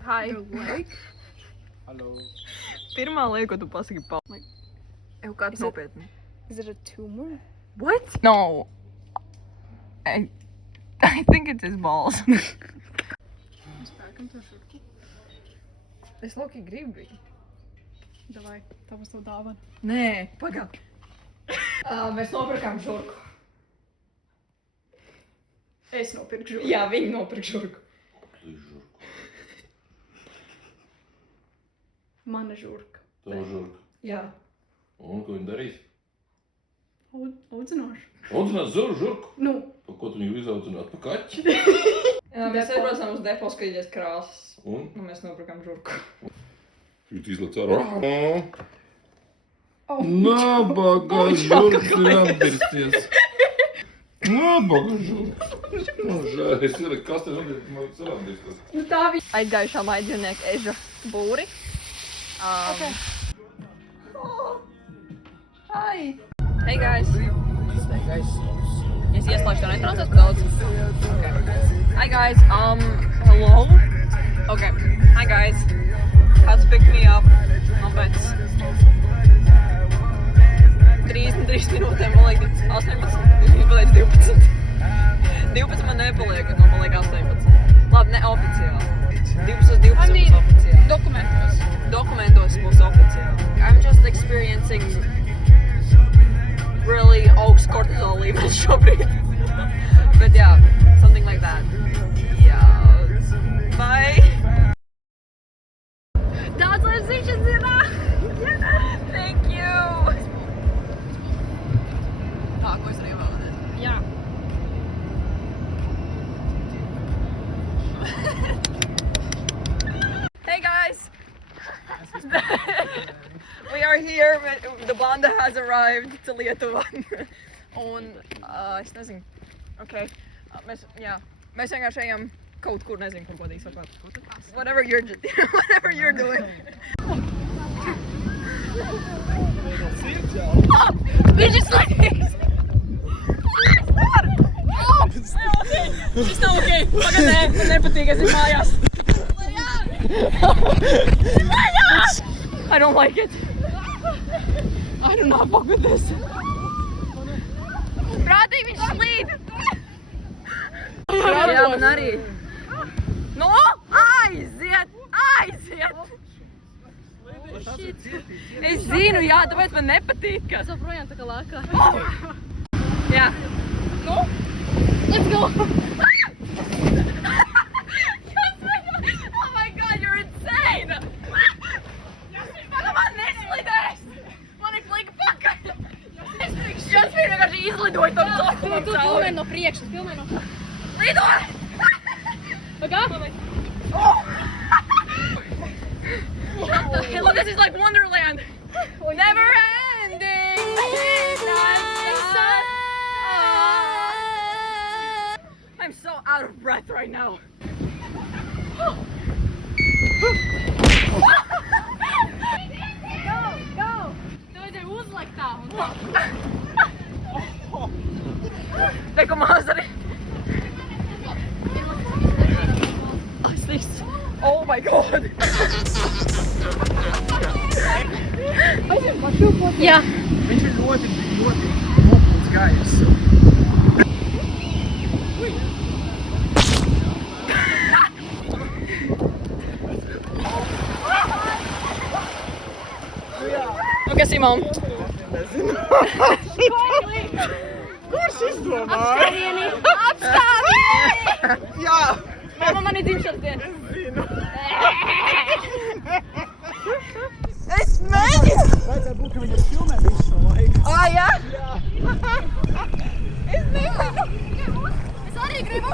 Hi. Hello. Pirmā lieta, ko tu pasaki, Ew, kāds nopietni. Is it a tumor? What? No. I think it's his balls. Spēkam to šurku. Es Loki gribu. Davai, tā būs tavu dāvana. Nē, pagaid. Mēs nopirkām žurku. Es nopirku žurku. Jā, viņi nopirka žurku. Mana žurka. Tava žurka. Jā. Un ko viņi darīs? Audzinošu. Audzināt žurku? Nu, Pa ko tu viņu izaudzināt? Pa kaķi? Jā, mēs aizbraucām uz depo skatīties krāsas. Un? Un mēs nopirkām žurku. Šeit izlec ārā. Nabaga žurks ir apdirsties. Nabaga žurks. Žēl, es ieliku kastē, man sarādirsties. nu tā viņa. Aizgājušā maidzīvnieku eža būri. Hi! Hey guys! Es ieslēgšu to netraucēs pa daudz. Okay. Hi guys! Hello? Okay. Hi guys! Kāds pick me up? Man pēc 33 minūtēm, man liek 18. Viņa paliek 12. 12 man nepaliek, man liek 18. Labi, ne oficiāli. 12 būs oficiāli. Dokumentos. Dokumentos būs oficiāli. I'm just experiencing really augsts cortisol līmenis šobrīd. But yeah, something like that. Yeah. Bye. Daudz lai zīšas dienā. Thank you. Tā, ko es arī vēlēju. Jā. Hey guys! We are here, the banda has arrived to Lietuva. Un, es nezinu, okay, mēs vienkārši ejam kaut kur, nezinu, kur godīgi sakot. Whatever you're doing. Oh, viņš ir slēgts! Šis nav ok. Pagad, nē, man nepatīk, es ir mājās. I don't like it. I do not fuck with this. Prātīgi viņš slīd. Jā, man arī. No, aiziet. Es zinu, jā, tāpēc man nepatīk, ka... Saprojām tā kā lēkā. Jā. Nu? Let's go! Oh my god, you're insane! Man neslidēs! Man ir plika pakaļ! Es vienkārši izlidoju tam sokumam Tu filmē no priekšas, filmē no... Lido! Pagā? Look, this is like Wonderland! Never ending! I'm so out of breath right now. Go! Tu vajadzēja uzlikt tā un tā. Neko maz arī. Oh my god! Jā. Viņš ir ļoti nopūts gājis. Okay, Simon. Kurš izdomāja? Apstāvieni! Jā! Mamma, man ir dzimšanas diena. Es zinu. Es mēģinu! Vajadzētu būt, ka viņi filmē visu šo laiku. Jā? Jā. Es nezinu. Es arī gribu.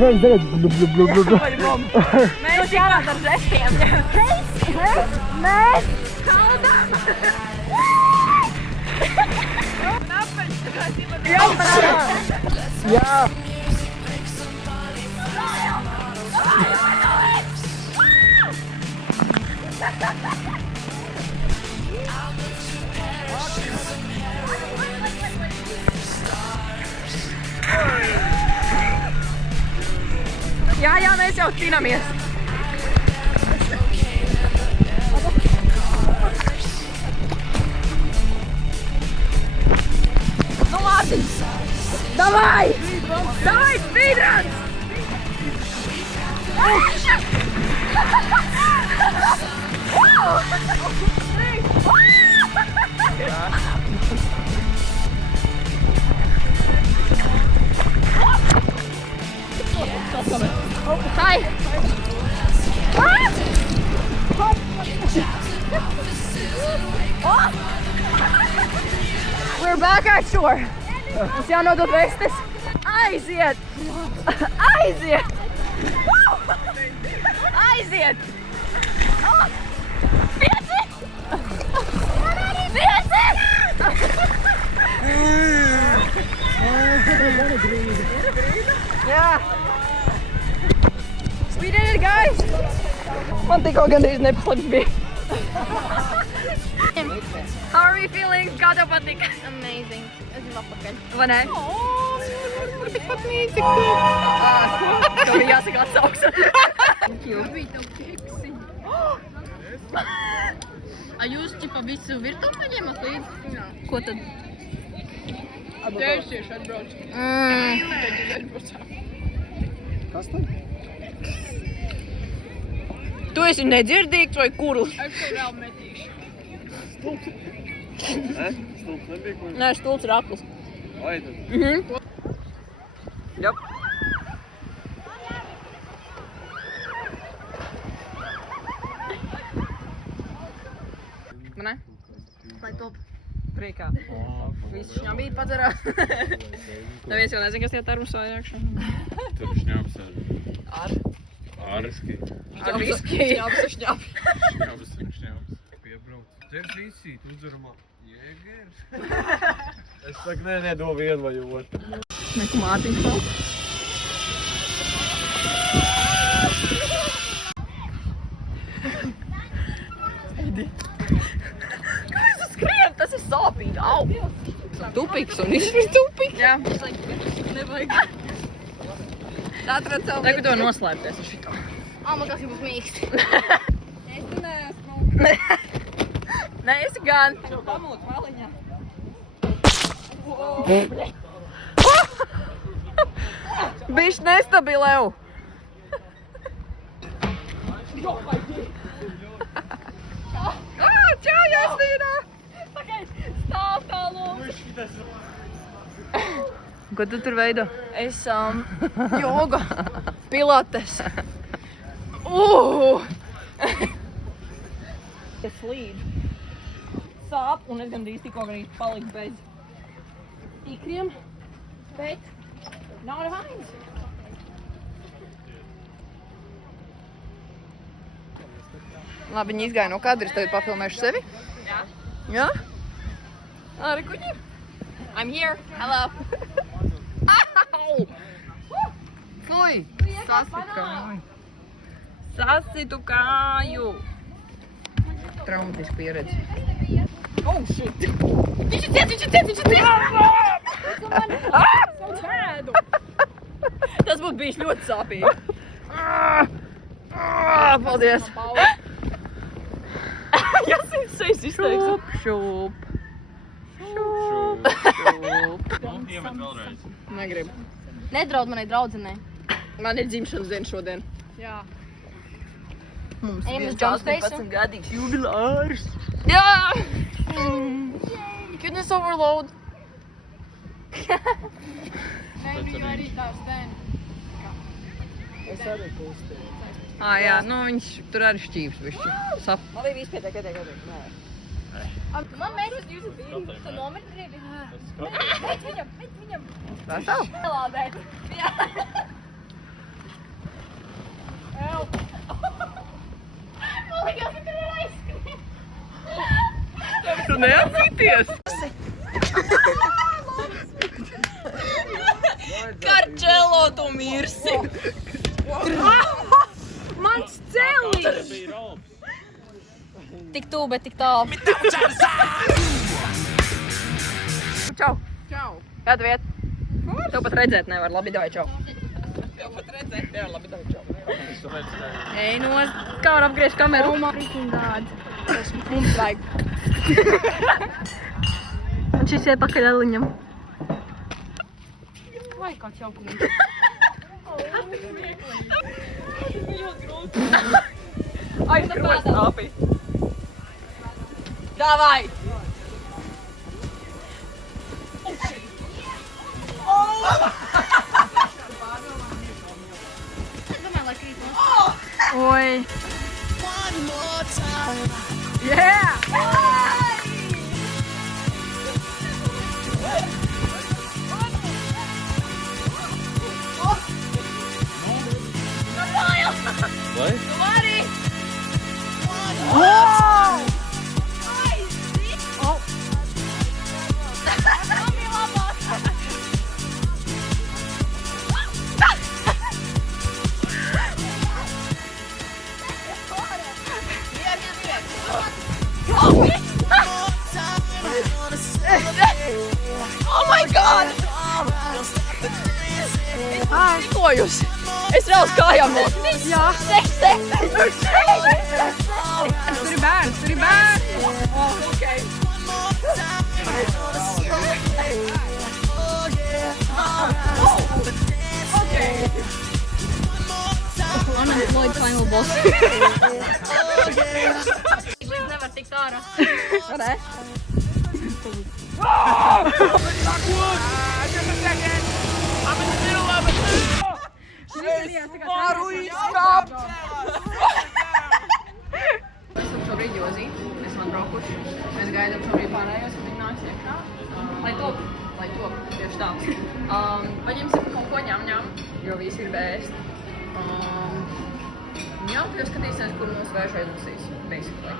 Mēs tagad blub, blub, blub, blub. Mēs jārāt ar žestiem. Mēs kaldām. Jā, Jā! Jā, mēs jau cīnāmies. Nu, labi. Davai! Davai, speedrun! Hi! We're back at shore. Mums jānodod vestes. Aiziet! Aiziet! Aiziet! Pieci! Jā! We did it, guys! Man tikko gandrīz nepaslips bija. How are we feeling? Kā tev patika? Amazing. Es esmu apakaļ. Vai ne? Tik pat mīzīgi. Tev bija jāsaka atsauks. Bija tev keksi. A jūs ķipa visu virtuvi paņēmat līdzi? Jā. Ko tad? Tieši atbrauc. Kas tad? Tu esi nedzirdīgs vai kurls? Es tev vēl metīšu. Stulps nebija ko? Nē, stulps ir akls. Vai tad? Jop. Man ne? Lai top. Priekā. Visi šņabīt padzerā. Neviens jau nezin, kas tie termosā iekšā. Tur šņāps ar. Ar? Ārski. Ar viski. Šņabs. Šņāps. Piebrauc. Dzers īsīt, uzvaramā. Jēgers. Es saku, nedod vienu vai otru. Neko Mārtiņš vēl. Kā es skrienu? Tas ir sāpīgi. Au! Tupiks un viss ir tupiks. Jā. Nevajag. Atrad savu. Tagad to noslēpties ar šito. Man kas būs mīksti. Es tu neesmu. Nē, esi gan. Pamūt maliņā. Bišķi nestabilēv. Čau, Jasmīna! Stāv tā lūdzu. Ko tu tur veido? Es joga, pilates. Es slīdu. Sāp un es gandrīz tikko paliku bez ikriem, bet nav nevainas. Labi, viņi izgāja no kadra, es tagad pafilmēšu sevi. Jā. Jā? Arī kuģi? I'm here. Hello. Au! Fui! Sasitu kāju. Sasitu kāju. Traumatiska pieredze. Oh, shit! Viņš ir ciets! Tas būtu bijis ļoti sāpīgi. Paldies! Jāsīt sejas izteiks. Šūp. Iemet vēlreiz. Negribu. Nedraud manai draudzenei. Man ir dzimšanas diena šodien. Jā. Mums Ejam ir uz jump space? 18 gadīgs jubilārs. Jā! Goodness overload. Nē, viņu arī tās ten. Es arī kustēju. Jā, nu viņš tur arī šķīps bišķi. Sap. Man bija viss pietiek. Nē. Man mēģinās jūsu vīru. Tu nomet gribi? Met viņam. Tā savu? Nelādēt. Jā. Help. Man liekas, ka tur ir aizskrien. Tu neapsīties? Karčelo tu mirsi. Cēlī! Tik tuvu, bet tik tālu. Čau! Čau! Kāda vieta? Tev pat redzēt nevar, labi, davai, čau! Tev pat redzēt nevar, labi, davai, čau! Ej, nos, kā var apgriezt kameru? Oh my god. Mums vajag. Un šis iet pakaļ Eliņam. Vai kāds jaukums. Aizkrūs tāpī! Davai! Oi. Yeah! Vai? Oh my god! Klojus! Es reāli kājām no... Jā. Tur ir bērns, tur ir bērns. Oh, okay. Unemployed final boss. Līdz nevar tikt ārā. Nē? Varu izkāpt! Esam šobrīd Jozī, esam atbraukuši. Mēs gaidām šobrīd pārējos, kad viņi nāks iekšā. Lai top, tieši tā. Paņemsim kaut ko ņem, jo visi ir bēst. Jā, tu jau skatīsies, kur mūsu vērš aizlasīs, basically.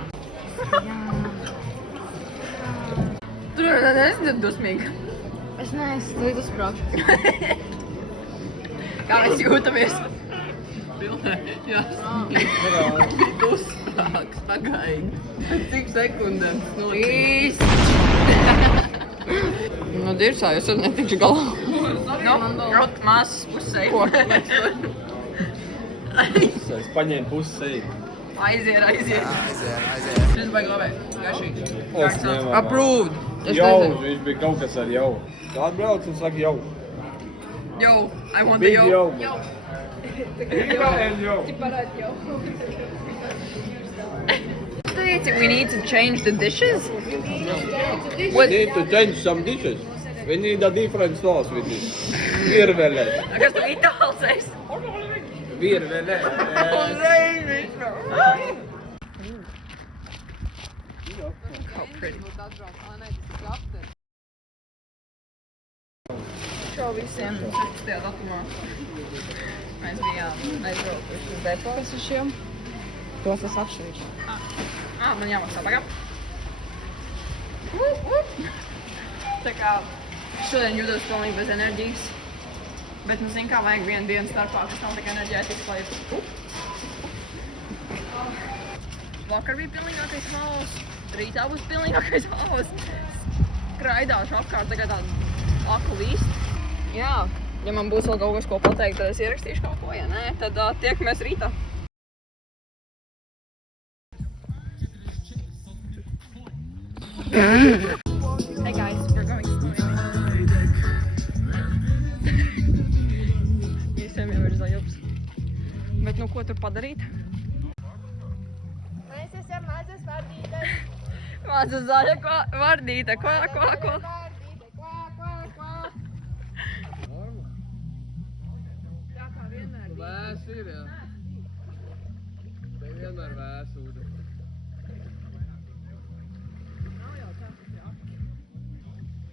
Tu neesi dusmīga. Es neesmu, tu esi uzsprāgšu. Kā mēs jūtamies? Jā. Uzsāks, pagaidi. Cik sekundēm tas notiek? Nu, dirsā, jūs tur netikšu galā. Nu, rot māsas pusē. Ko? Es paņēmu pusi seju. Aiziet. Šis baigi labē, gašīgi. Es nevaru. Approved. Jau, viņš bija kaut kas ar jau. Tā atbrauc un saka jau. Yo, I want Big the jau. yo. Iba and jau. We need to change the dishes? We need to change some dishes. We need a different sauce with this. Virvele. Kas tu itāls esi? Virvele. How pretty. Šo visiem 16. datumā mēs bijām aizbraukuši uz depo. Kas ir šiem? Tos es atšķirīšu. Man jāmaksā pagam. Tā kā šodien jūtos pilnīgi bez enerģijas. Bet, nu, zin kā, vajag vienu dienu starpā, kas nav tik enerģētiski, lai... Vakar bija pilnīgākais haos, rītā būs pilnīgākais haos. Skraidāšu apkārt tagad tādu aku vīst. Jā, ja man būs vēl kaut kas, ko pateikt, tad es ierakstīšu kaut ko, ja nē, tad tiekamies rītā. Hey guys, we're going swimming. Visiem jau ir zaļups. Bet nu ko tur padarīt? Mēs esam mazas vardītes. Maza zaļa vardīte, ko? Vardīte, kvā. Tā kā vienmēr. Vēs ir, jā. Te vienmēr vēs ūdeni.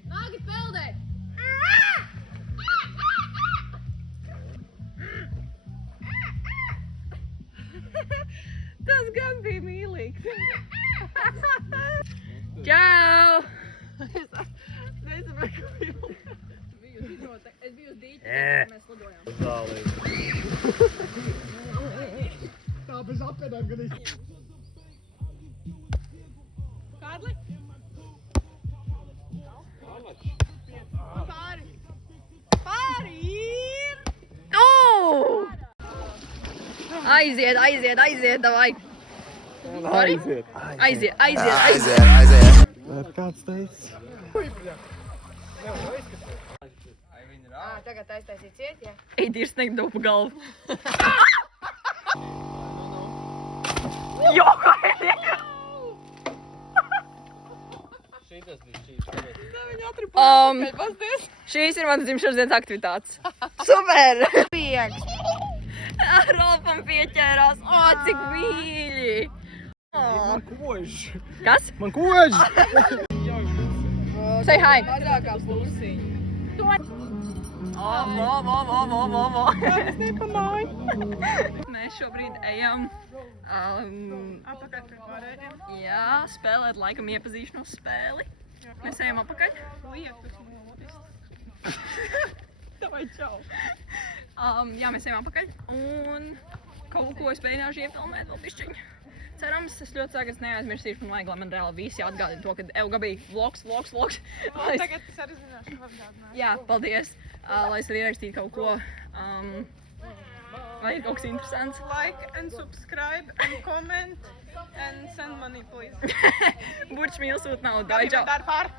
Nāgi peldēt! Tas gan bija mīlīgs. Čau! Es biju uz dīķi, mēs lidojām. Zālīgi. Tā bez Kārli? Pāri! Oh! Aiziet, davai! Sorry? Aiziet! Kāds teica? Tagad aiztaisīt ciet, jā? Ej, dirs negdo pa galvu. Jo, šīs ir manas dzimšanas dienas aktivitātes. Super! Rolfam pieķērās. O, cik mīļi! Man kož! Kas? Man kož! Say hi! Mazākā pusiņa. Mēs šobrīd ejam jā, spēlēt laikam iepazīšanos spēli. Mēs ejam apakaļ. Davai, čau. Jā, mēs ejam apakaļ un kaut ko es mēģināšu iefilmēt vēl pišķiņu. Cerams, es ļoti ceru, ka es neaizmirsīšu un vajag, lai man reāli visi atgādina to, ka Gabī, vlogs. Tagad es arī zināšu, ka atgādināšu. Jā, paldies, lai es arī ierakstītu kaut ko, vai ir kaut kas interesants. Like and subscribe and comment and send money, please. Burčs mīl sūt naudu, dai, čau. Darbār.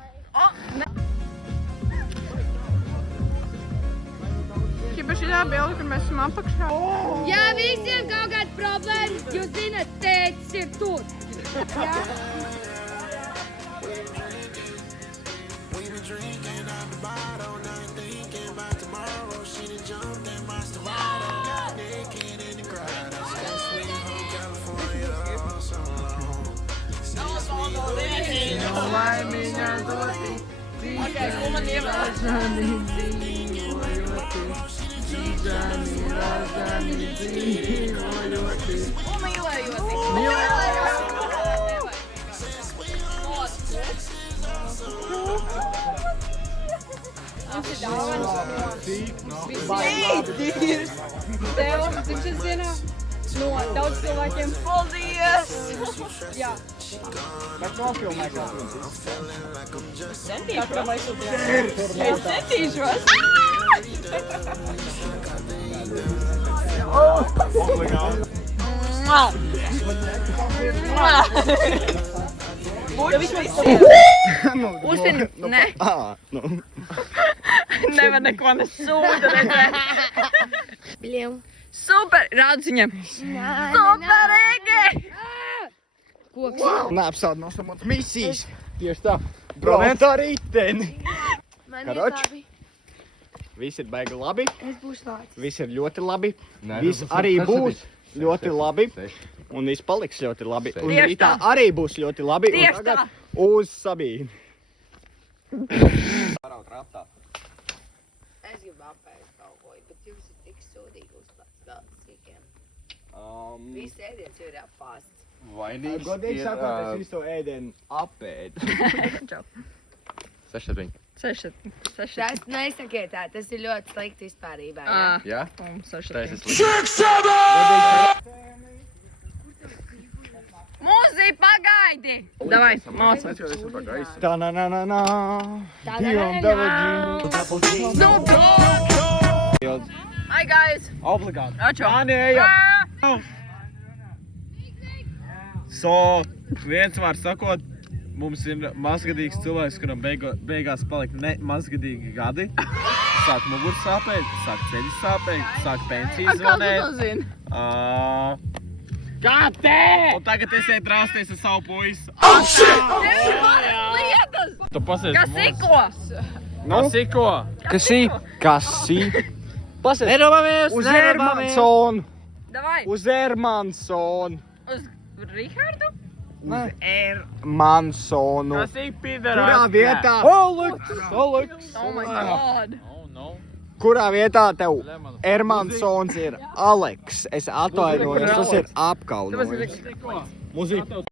Šipa šitā bilde, kur mēs esam apakšā. Ja visiem kaut kāda problēma, jūs zināt, tētis ir tur. Jā? Okay, ko man ievēl? Tev dzimšanas dienā no daudz cilvēkiem. Paldies! Jā. Es centīšos. Uzsini, ne? Nevar neko nesūta redzēt. Super, rādu viņam. Super, Ege! Koks. Neapsādi no samot misijas. Tieši tā. Brauc ar riteni. Man Karoč. labi. Viss ir baigi labi. Es būšu lācis. Viss ir ļoti labi. Nē, Viss tas arī ir- tas ir būs ļoti labi. Un viss paliks ļoti labi. Un Tieši rītā tā. arī būs ļoti labi. Un Tieši tagad tā. uz Sabīni. Es gribu apēst kaut ko, bet jums ir tik sūdīgi uzklāts galds cīkiem. Viss ēdiens ir apāsts. Vainīgs Godīgi ir sakot, es visu to ēdienu apēdu. Čau. 6-7. 6. Tas nesakiet tā, tas ir ļoti slikti vispārībā, jā? Jā? Un 6. Tas ir slikti. Mūzi, pagaidi! Davai, māc. Mēs jau esam pa gaisu. Tā na na na na. Dion Davagino. Snoop Dogg! Hi guys! Obligāti. Ačo! Ejam. So, viens var sakot, mums ir mazgadīgs cilvēks, kuram beigās palika mazgadīgi gadi. Sāk muguras sāpēt, sāk ceļus sāpēt, sāk pensijas Kā tu to zvanēt. zini? Un tagad es ejam rāsties ar savu puisi. Lietas! Tu pasies Kas iko? Kas iko? Kas ir? Pasies. Nerobamies! Uz Ermansonu. Davai! Uz Ermansonu. Uz Rihardu? Uz Ermansonu. ir Kurā vietā? Oliks! Oh my god! Kurā vietā tev Ermansons ir Aleks? Es atvainojos, tas ir apkaunojums. Muzika.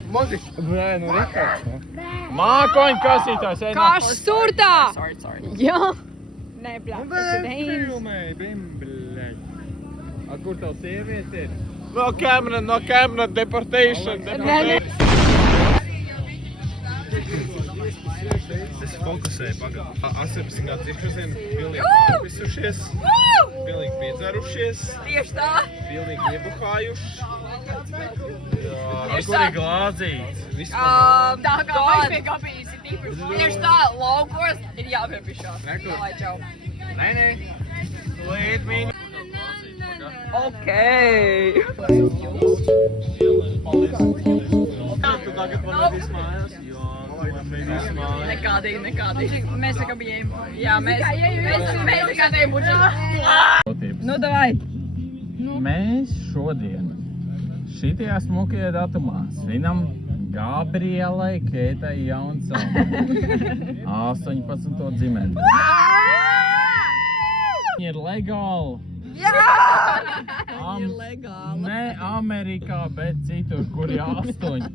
Nē, nu Rihards. Mākoņu kasītājs! Kas tur tā? Sorry. Jā. Nē, blā, tas ir Heims. Filmēji, bimblēji. A, kur tev sieviete ir? No camera, deportation. Es fokusēju, pagaid. 18 gadu dzimšanas pilnīgi pārvisušies, pilnīgi piedzerušies, Tieši tā. pilnīgi iebuhājuši. Kur ir glāzīts? Viss man Tā kā vajag pie kabīnes ir tīpaši. Tieši tā, laukos ir jāpiepišās. Lai čau. Nē. Liet mīņu. Okay. Tu tagad man vedīs mājās? Jā, man vedīs mājās. Nekādīgi. Mēs tā kā bijām. Jā, mēs tikai tajā budžetā. Nu, davai. Mēs šodien šitajā smukajā datumā svinam Gabrielai Keitai Jaunsonai 18. dzimeni. Ir legāli. Ir legāli. Ne Amerikā, bet citur, kur ir 18.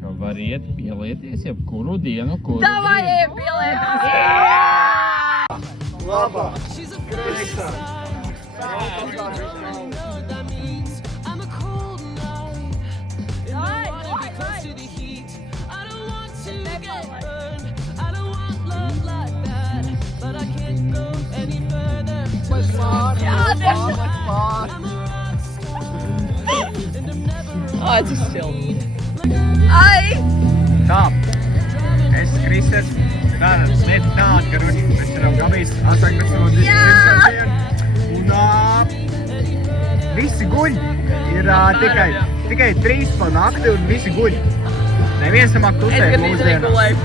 Ka var iet pielieties jebkuru dienu, kuru Davai, grib. pielieties. Labā. Oh, it's just chill. Ai! Tā, es Krises, ne tādu, ka mēs varam Gabijas 18. Un visi guļ. Ir tikai 3 pa nakti un visi guļ. Neviens nemāk kustēt mūsdienās.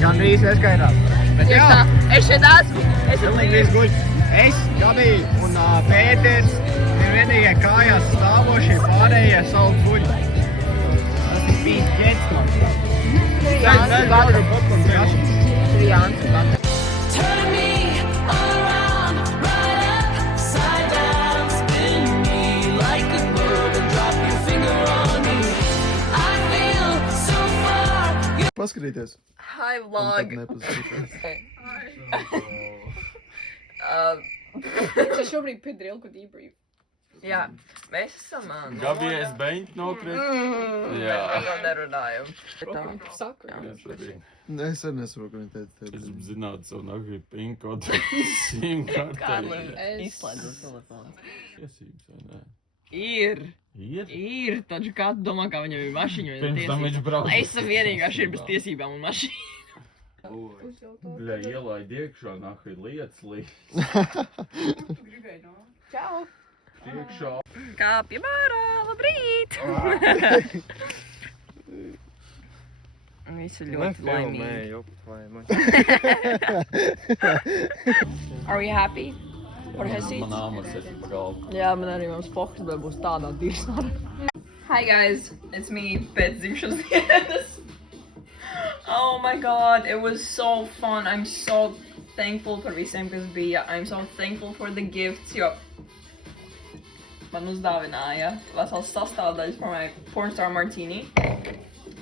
Gandrīz neskaidrās. Bet Tieši tā. Es šeit esmu. pilnīgi viss guļ. Es, Gabija un Pēters ir vienīgie kājās stāvošie, pārējie savu guļ. Tas ir bijis ģets man. Turn me around, right upside down, spin me like a globe and drop your finger on me. I feel so far. Paskatīties. Hi, vlog. Tas šobrīd piedrilku debrief. Jā, mēs esam Gabijas beņķi nokrīt. Jā. Mēs nerunājam. Es arī nesaprotu, ka viņi teica Es tevi. zinātu savu nakti pinkodu simkartē. Izslēdzot telefonu. Tiesības, vai ne? Ir, Ir? taču kā tu domā, kā viņam ir mašiņa, viņam Pirms tam viņš brauc. Es esmu vienīgā šeit bez tiesībām un mašīna. Bļa, ielaid iekšā, nahui lietas līdz. Čau! Iekšā. Kāpja bārā, labrīt! Visi ļoti laimīgi. Are we happy? For his seats? Man āmurs ir pa galvu. Jā, man arī mums fokus, bet būs tādā dirsnā. Hi guys, it's me, pēc dzimšanas dienas. Oh my god, it was so fun. I'm so thankful par visiem, kas bija. I'm so thankful for the gifts, jo man uzdāvināja vesels sastāvdaļas for my pornstar martini.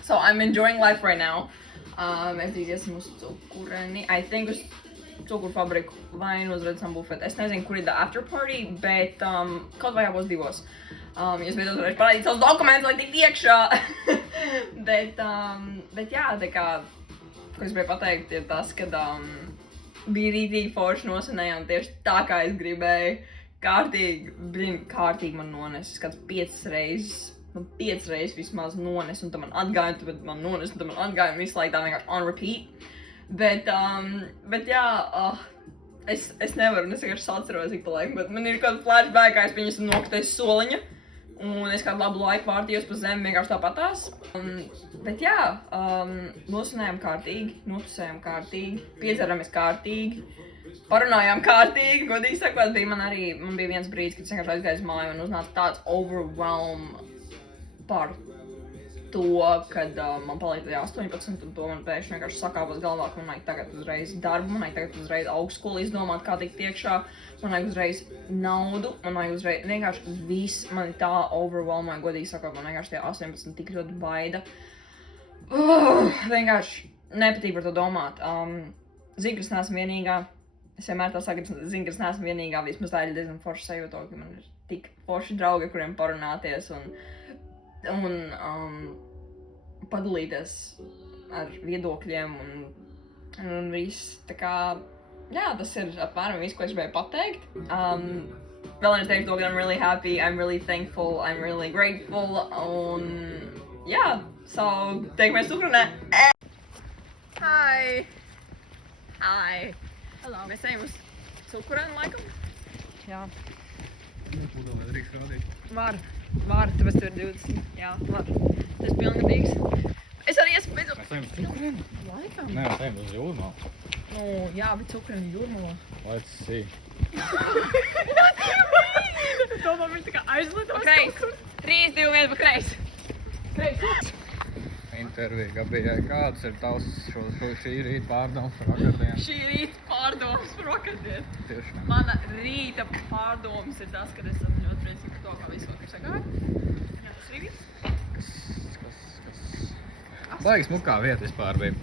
So I'm enjoying life right now. Mēs drīz iesim uz cukureni. I think uz cukuru fabriku vai nu uz Redzam bufetu. Es nezinu, kur ir the after party, bet kaut vai abos divos. Jūs beidzot varēšu parādīt savus dokumentus, lai tikt iekšā. bet jā, tā kā, ko es gribēju pateikt, ir tas, ka bija rītīgi forši nosvinējām tieši tā, kā es gribēju. Kārtīgi man nonesis, kāds 5 reizes. Man 5 reizes vismaz nones, un tad man atgāja, un tad man nones, un tad man atgāja, un visu laiku tā vienkārši on repeat. Bet jā, es nevaru, es vienkārši atceros ik pa laiku, bet man ir kāds flashback, kā es viņus nokritēju soliņa, un es kādu labu laiku vārtījos pa zemi vienkārši tāpatās. Bet jā, nosvinējām kārtīgi, notusējām kārtīgi, piedzeramies kārtīgi, parunājām kārtīgi, godīgi sakot, man bija viens brīdis, kad es vienkārši aizgāju uz māju un uznāca tāds overwhelm par to, kad man palika 18, un to man pēkšņi vienkārši sakāpās galvā, ka man vajag tagad uzreiz darbu, man vajag tagad uzreiz augstskolu izdomāt, kā tikt iekšā, man vajag uzreiz naudu, man vajag uzreiz vienkārši viss, man ir tā overwhelming, godīgi sakot, man vienkārši tie 18 tik ļoti baida. Vienkārši nepatīk par to domāt. Zinu, ka es neesmu vienīgā. Es vienmēr tā saku, zinu, ka es neesmu vienīgā, vismaz tā ir diezgan forša sajūta, ka man ir tik forši draugi, ar kuriem parunāties un padalīties ar viedokļiem un viss, tā kā, jā, tas ir apmēram viss, ko es gribēju pateikt. Vēl viens teikšu to, ka I'm really happy, I'm really thankful, I'm really grateful, un jā, so, teikamies Ukrainē. Hi! Hi! Hello. Mēs ejam uz Cukurēnu laikam? Jā. Var, tāpēc tur ir 20. Jā, var. Tas ir pilngadīgs. Es arī esmu beidzot. Mēs ejam uz Cukurēnu? Laikam. Nē, mēs ejam uz Jūrmālu. Nu, jā, bet Cukurēnu Jūrmalā. Let's see. Domā, viņš tā kā aizlidos. Kreis. 3, 2, 1 pa kreis. Kreis. Intervija Gabijai. Kāds ir tavs šī rīta pārdoms par vakardienu? Šī rīta pārdomas par vakardienu. Tieši. Mana rīta pārdomas ir tas, kad es esmu ļoti priecīga par to, kā visu vakar sagāja. Jā, tas ir viss. Kas? Baigi smukā vieta vispār bija.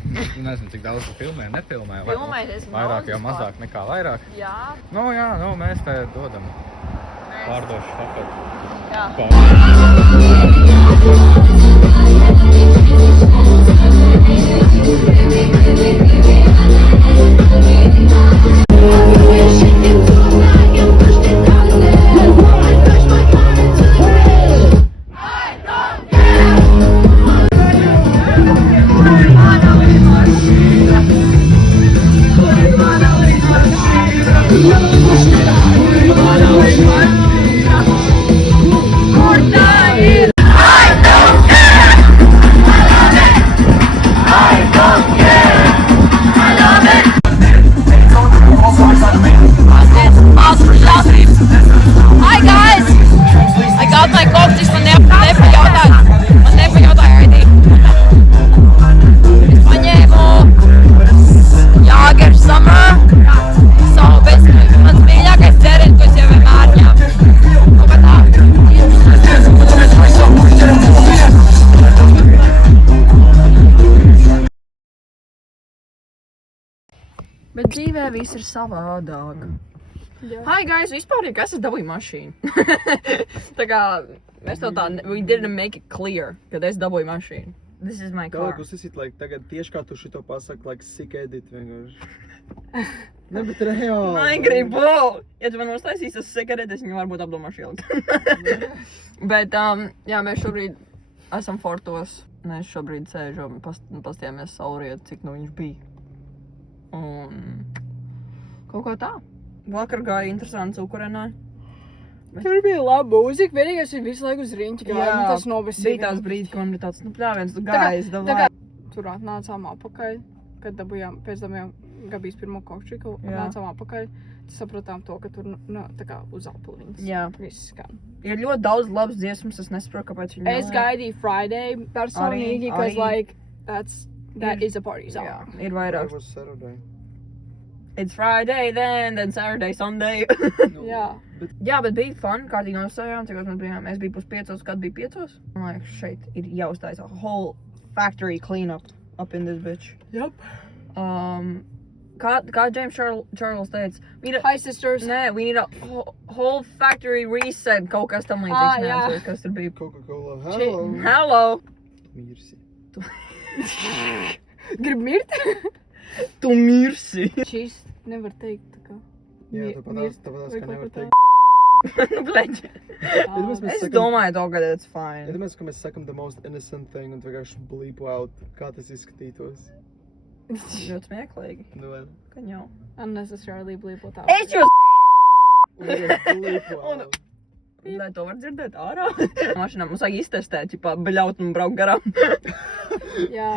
Nezinu, cik daudz tu filmēji, nefilmēji. Filmēju diezgan Vairāk daudz jau vispār. mazāk nekā vairāk. Jā. Nu jā, mēs te dodam pārdošu tāpēc. Jā. Hi guys! I got my cocktails, man nepajautāja ID. Es paņēmu Jāger Summer, savu mans mīļākais dzēriens, ko es jau vienmēr ņemu. Kaut kā tā. Bet dzīvē viss ir savādāk. Hi guys, vispār, kas es dabūju mašīnu? Tā kā, mēs to tā, we didn't make it clear, kad es dabūju mašīnu. This is my car. Kaut kas like, tagad tieši kā tu šito pasaki, like sick edit vienkārši. Ne, bet reāli. Negribu! Ja tu man uztaisīsi tas sigaretes, es viņu varbūt apdomāšu ilgi. Bet, jā, mēs šobrīd esam fortos. Mēs šobrīd sēžam, pastījāmies saulriet, cik nu viņš bija. Un kaut kā tā. Vakar gāja interesanti Cukurēnā. Tur bija laba mūzika, vienīgais ir visu laiku uz riņķi gāja, un tas nobesīja. Bija tās brīdi, kad man bija tāds, nu pļāviens, tu gājies, davai. Tur atnācām apakaļ, kad pēc dabījām Gabijas pirmo kokčiku, atnācām apakaļ, sapratām to, ka tur, tā kā uz apeliņas. Jā. Viss skan. Ir ļoti daudz labas dziesmas, es nesaprotu, kāpēc viņi Es gaidīju Friday personīgi, Arī. cause like, that is a party song. Jā, ir vairāk. That was Saturday. It's Friday then Saturday, Sunday. Jā. Jā, bet bija fun, kārtīgi nosājām, cik mēs bija 4:30, kad bija 5. Man liekas, šeit ir jāuztaisa a whole factory cleanup up in this bitch. Yep. Kā James Charles teica, Hi sisters. nē, we need a whole factory reset, kaut kas tam līdzīgs, neatceros, kas tur bija. Coca-Cola. Hello. Hello! Mirsi. Grib mirt? Tu mirsi! Čist, nevar teikt, tā kā. Jā, tāpatās, vai ka kaut nevar kā teikt. Nu, bleģi. Iedomājies, mēs Es sakam- domāju to, ka it's fine. Iedomājies, ka mēs sakam the most innocent thing un vienkārši bleepu out, kā tas izskatītos. Ļoti smieklīgi. Nu, vai? Ka jau. Unnecessarily bleepot out. Es jūs! Bleepu Un- out. Lai to var dzirdēt ārā. Mašīnā mums vajag iztestēt, ķipā, bļaut un braukt garām. Jā.